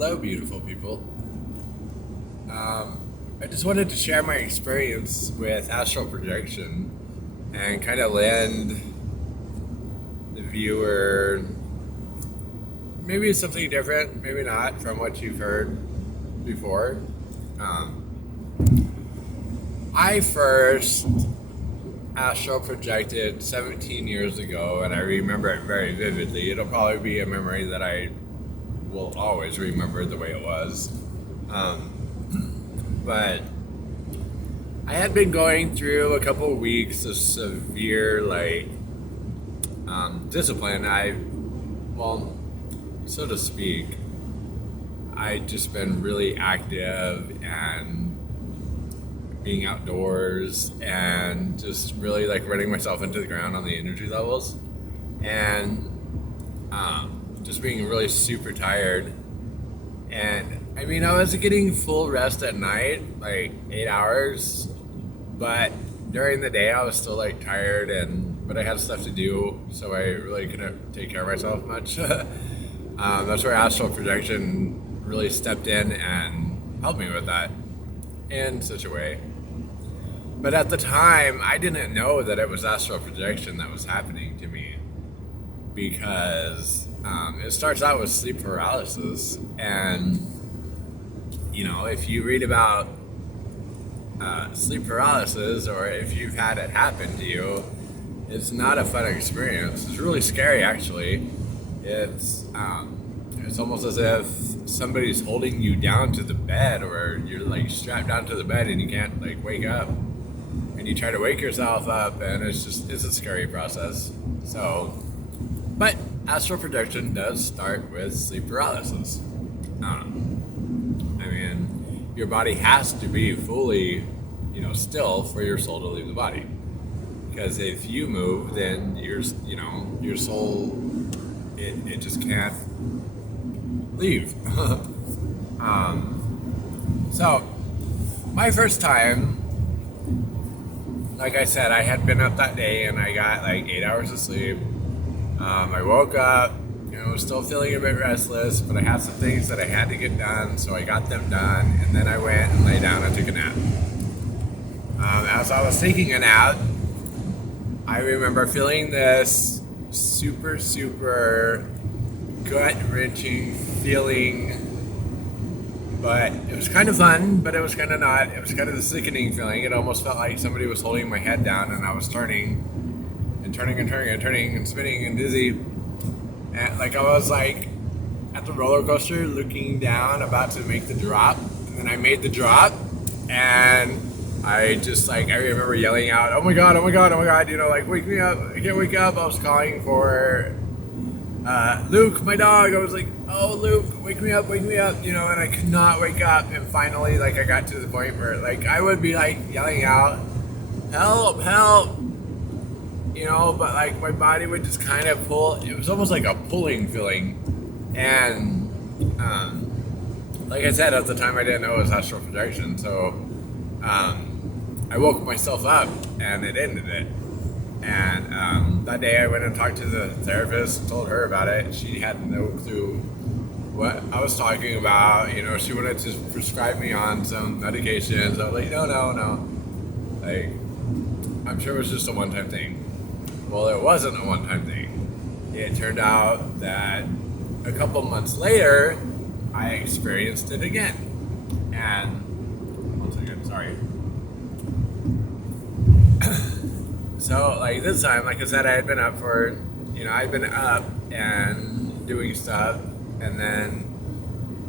Hello, beautiful people. I just wanted to share my experience with Astral Projection and kind of lend the viewer maybe something different, maybe not, from what you've heard before. I first astral projected 17 years ago, and I remember it very vividly. It'll probably be a memory that I will always remember the way it was. But I had been going through a couple of weeks of severe, discipline. So to speak, I'd just been really active and being outdoors and just really running myself into the ground on the energy levels, and just being really super tired. And I mean, I was getting full rest at night, 8 hours, but during the day I was still tired, but I had stuff to do, so I really couldn't take care of myself much. That's where Astral Projection really stepped in and helped me with that in such a way. But at the time, I didn't know that it was Astral Projection that was happening to me, because it starts out with sleep paralysis. And if you read about sleep paralysis, or if you've had it happen to you, it's not a fun experience. It's really scary, actually. It's almost as if somebody's holding you down to the bed, or you're strapped down to the bed and you can't wake up, and you try to wake yourself up, and it's a scary process. But astral projection does start with sleep paralysis. I mean, your body has to be fully, still for your soul to leave the body. Because if you move, then your soul, it just can't leave. So, my first time, like I said, I had been up that day and I got 8 hours of sleep. I woke up, was still feeling a bit restless, but I had some things that I had to get done, so I got them done, and then I went and lay down and took a nap. As I was taking a nap, I remember feeling this super, super gut-wrenching feeling, but it was kind of fun, but it was kind of not. It was kind of a sickening feeling. It almost felt like somebody was holding my head down, and I was turning and turning and turning and turning and spinning and dizzy. And I was at the roller coaster looking down, about to make the drop. And then I made the drop, and I just I remember yelling out, "Oh my God, oh my God, oh my God," wake me up, I can't wake up. I was calling for Luke, my dog. I was like, "Oh, Luke, wake me up, and I could not wake up. And finally, I got to the point where I would be yelling out, "Help, help," but my body would just kind of pull. It was almost like a pulling feeling. And like I said, at the time I didn't know it was astral projection, so I woke myself up and it ended it. And that day I went and talked to the therapist and told her about it. She had no clue what I was talking about. She wanted to prescribe me on some medications. I was like, no. I'm sure it was just a one-time thing. Well, it wasn't a one-time thing. It turned out that a couple months later, I experienced it again. And, once again, sorry. So, this time, like I said, I had been up I'd been up and doing stuff, and then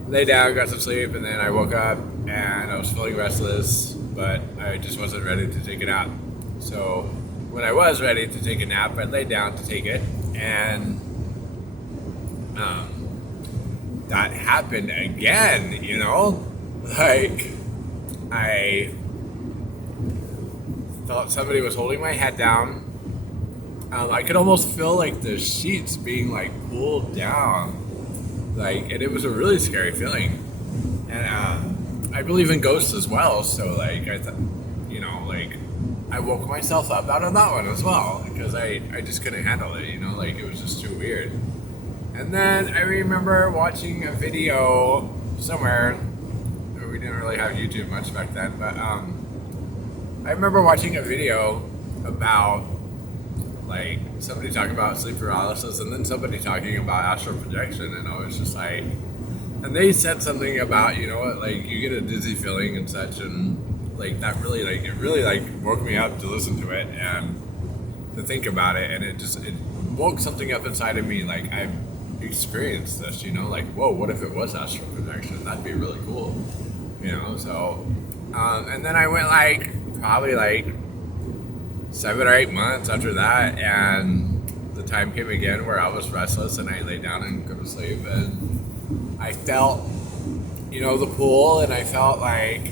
lay down, got some sleep, and then I woke up, and I was feeling restless, but I just wasn't ready to take a nap. So, when I was ready to take a nap, I laid down to take it, and that happened again, I felt somebody was holding my head down. I could almost feel the sheets being pulled down, and it was a really scary feeling. And I believe in ghosts as well, so I thought, I woke myself up out of that one as well, because I just couldn't handle it, it was just too weird. And then I remember watching a video somewhere. We didn't really have YouTube much back then, but I remember watching a video about like somebody talking about sleep paralysis and then somebody talking about astral projection, and I was just like, and they said something about, you know what, like you get a dizzy feeling and such, and like that really, like it really like woke me up to listen to it and to think about it, and it woke something up inside of me. Like I've experienced this, you know, like whoa, what if it was astral projection? That'd be really cool, you know. So and then I went like probably like 7 or 8 months after that, and the time came again where I was restless and I lay down and go to sleep, and I felt, you know, the pull, and I felt like,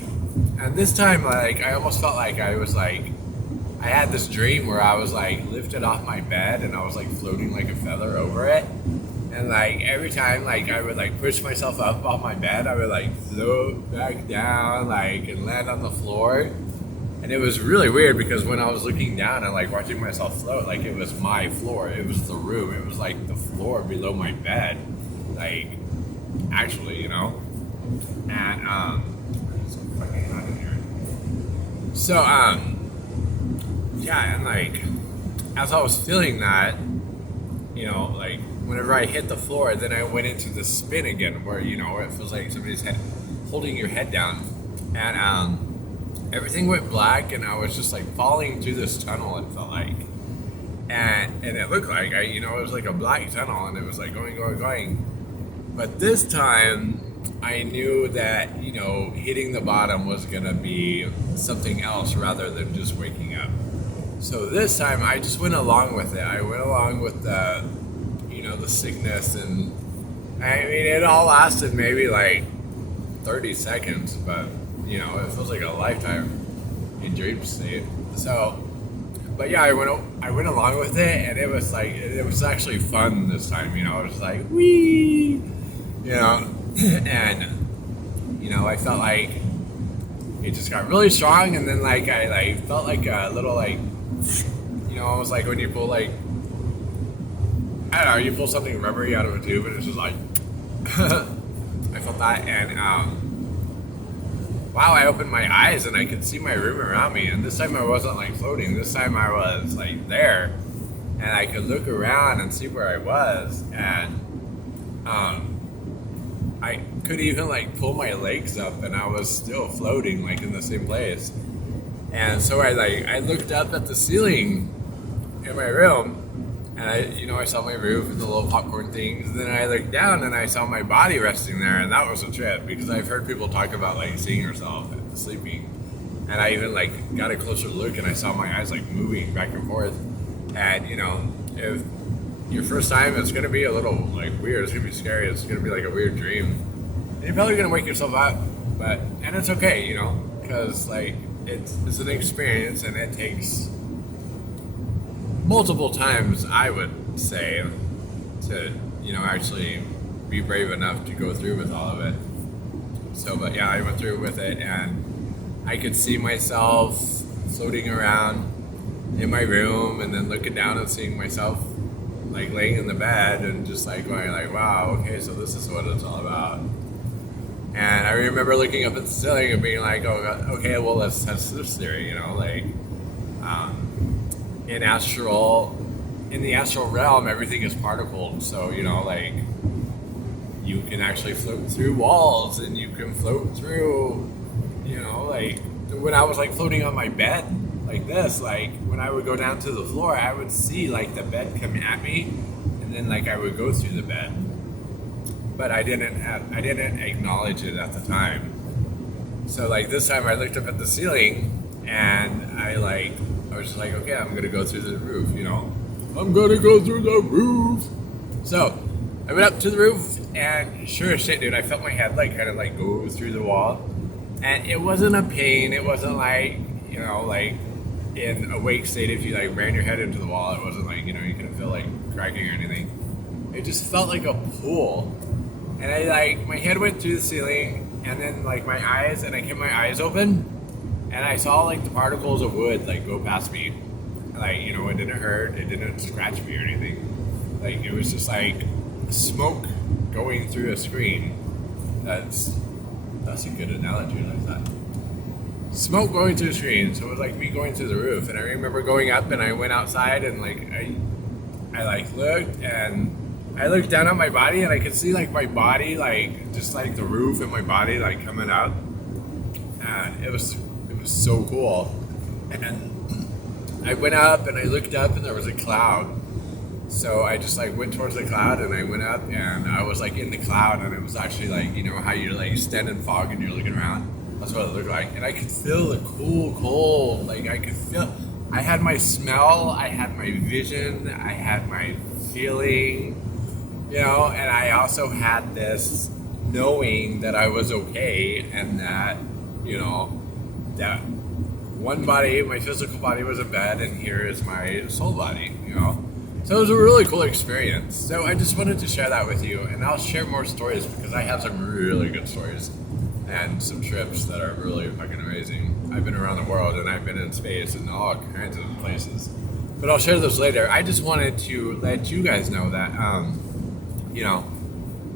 and this time like I almost felt like I was like, I had this dream where I was like lifted off my bed and I was like floating like a feather over it, and like every time like I would like push myself up off my bed, I would like float back down like and land on the floor. And it was really weird because when I was looking down and like watching myself float, like it was my floor, it was the room, it was like the floor below my bed, like actually, you know. And it's so fucking hot in here. So yeah, and like as I was feeling that, you know, like whenever I hit the floor, then I went into the spin again, where, you know, it feels like somebody's holding your head down, and everything went black, and I was just like falling through this tunnel, it felt like, and it looked like you know, it was like a black tunnel, and it was like going, but this time I knew that, you know, hitting the bottom was gonna be something else rather than just waking up. So this time I just went along with it. I went along with the, you know, the sickness, and I mean, it all lasted maybe like 30 seconds, but you know, it feels like a lifetime in dream state. So, but yeah, I went along with it, and it was like, it was actually fun this time, you know. It was like, wee, you know, and you know, I felt like it just got really strong, and then like I like felt like a little like, you know, almost like when you pull like, I don't know, you pull something rubbery out of a tube, and it's just like I felt that, and wow, I opened my eyes and I could see my room around me, and this time I wasn't like floating, this time I was like there, and I could look around and see where I was, and I could even like pull my legs up and I was still floating like in the same place. And so I looked up at the ceiling in my room, and I saw my roof and the little popcorn things, and then I looked down and I saw my body resting there, and that was a trip, because I've heard people talk about like seeing yourself sleeping, and I even like got a closer look and I saw my eyes like moving back and forth. And you know, if your first time, it's gonna be a little like weird, it's gonna be scary, it's gonna be like a weird dream, and you're probably gonna wake yourself up, and it's okay, you know, because like it's an experience, and it takes multiple times, I would say, to, you know, actually be brave enough to go through with all of it. So, but yeah, I went through with it, and I could see myself floating around in my room, and then looking down and seeing myself like laying in the bed, and just like going like, wow, okay, so this is what it's all about. And I remember looking up at the ceiling and being like, oh, okay, well, let's test this theory, you know, like, in the astral realm, everything is particled. So, you know, like, you can actually float through walls, and you can float through, you know, like, when I was like floating on my bed like this, like when I would go down to the floor, I would see like the bed come at me, and then like I would go through the bed, but I didn't acknowledge it at the time. So like this time I looked up at the ceiling, and I was just like, okay, I'm gonna go through the roof, you know, I'm gonna go through the roof. So I went up to the roof, and sure as shit, dude, I felt my head like kind of like go through the wall, and it wasn't a pain, it wasn't like, you know, like in awake state, if you like ran your head into the wall, it wasn't like, you know, you couldn't feel like cracking or anything. It just felt like a pool, and I like, my head went through the ceiling, and then like my eyes, and I kept my eyes open, and I saw like the particles of wood like go past me, like, you know, it didn't hurt, it didn't scratch me or anything, like it was just like smoke going through a screen, That's a good analogy, like that. Smoke going through the screen, so it was like me going through the roof. And I remember going up, and I went outside, and like I like looked, and I looked down at my body, and I could see like my body, like just like the roof and my body like coming up, and it was so cool. And I went up, and I looked up, and there was a cloud. So I just like went towards the cloud, and I went up, and I was like in the cloud, and it was actually like, you know how you like stand in fog and you're looking around. That's what it looked like, and I could feel the cool cold. Like I could feel. I had my smell, I had my vision, I had my feeling, you know, and I also had this knowing that I was okay, and that, you know, that one body, my physical body was in bed, and here is my soul body, you know. So it was a really cool experience. So I just wanted to share that with you, and I'll share more stories because I have some really good stories and some trips that are really fucking amazing. I've been around the world, and I've been in space and all kinds of places, but I'll share those later. I just wanted to let you guys know that, you know,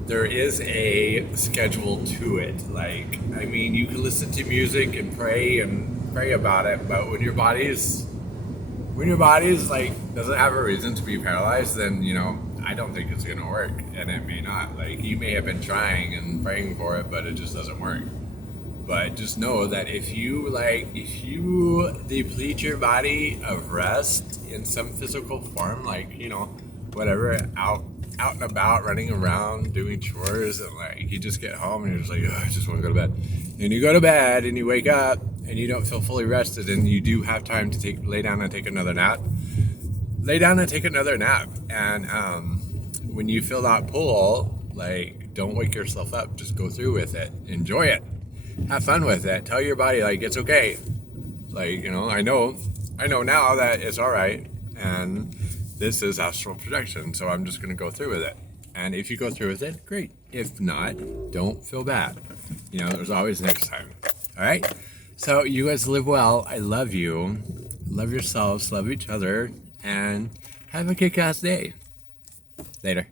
there is a schedule to it. Like, I mean, you can listen to music and pray about it, but when your body's like doesn't have a reason to be paralyzed, then, you know, I don't think it's gonna work, and it may not. Like, you may have been trying and praying for it, but it just doesn't work. But just know that if you deplete your body of rest in some physical form, like, you know, whatever, out and about, running around, doing chores, and like you just get home and you're just like, oh, I just want to go to bed. And you go to bed and you wake up and you don't feel fully rested, and you do have time to lay down and take another nap. Lay down and take another nap. And when you feel that pull, like, don't wake yourself up. Just go through with it. Enjoy it. Have fun with it. Tell your body, like, it's okay. Like, you know, I know now that it's all right. And this is astral projection, so I'm just going to go through with it. And if you go through with it, great. If not, don't feel bad. You know, there's always next time. All right? So you guys live well. I love you. Love yourselves. Love each other. And have a kick-ass day. Later.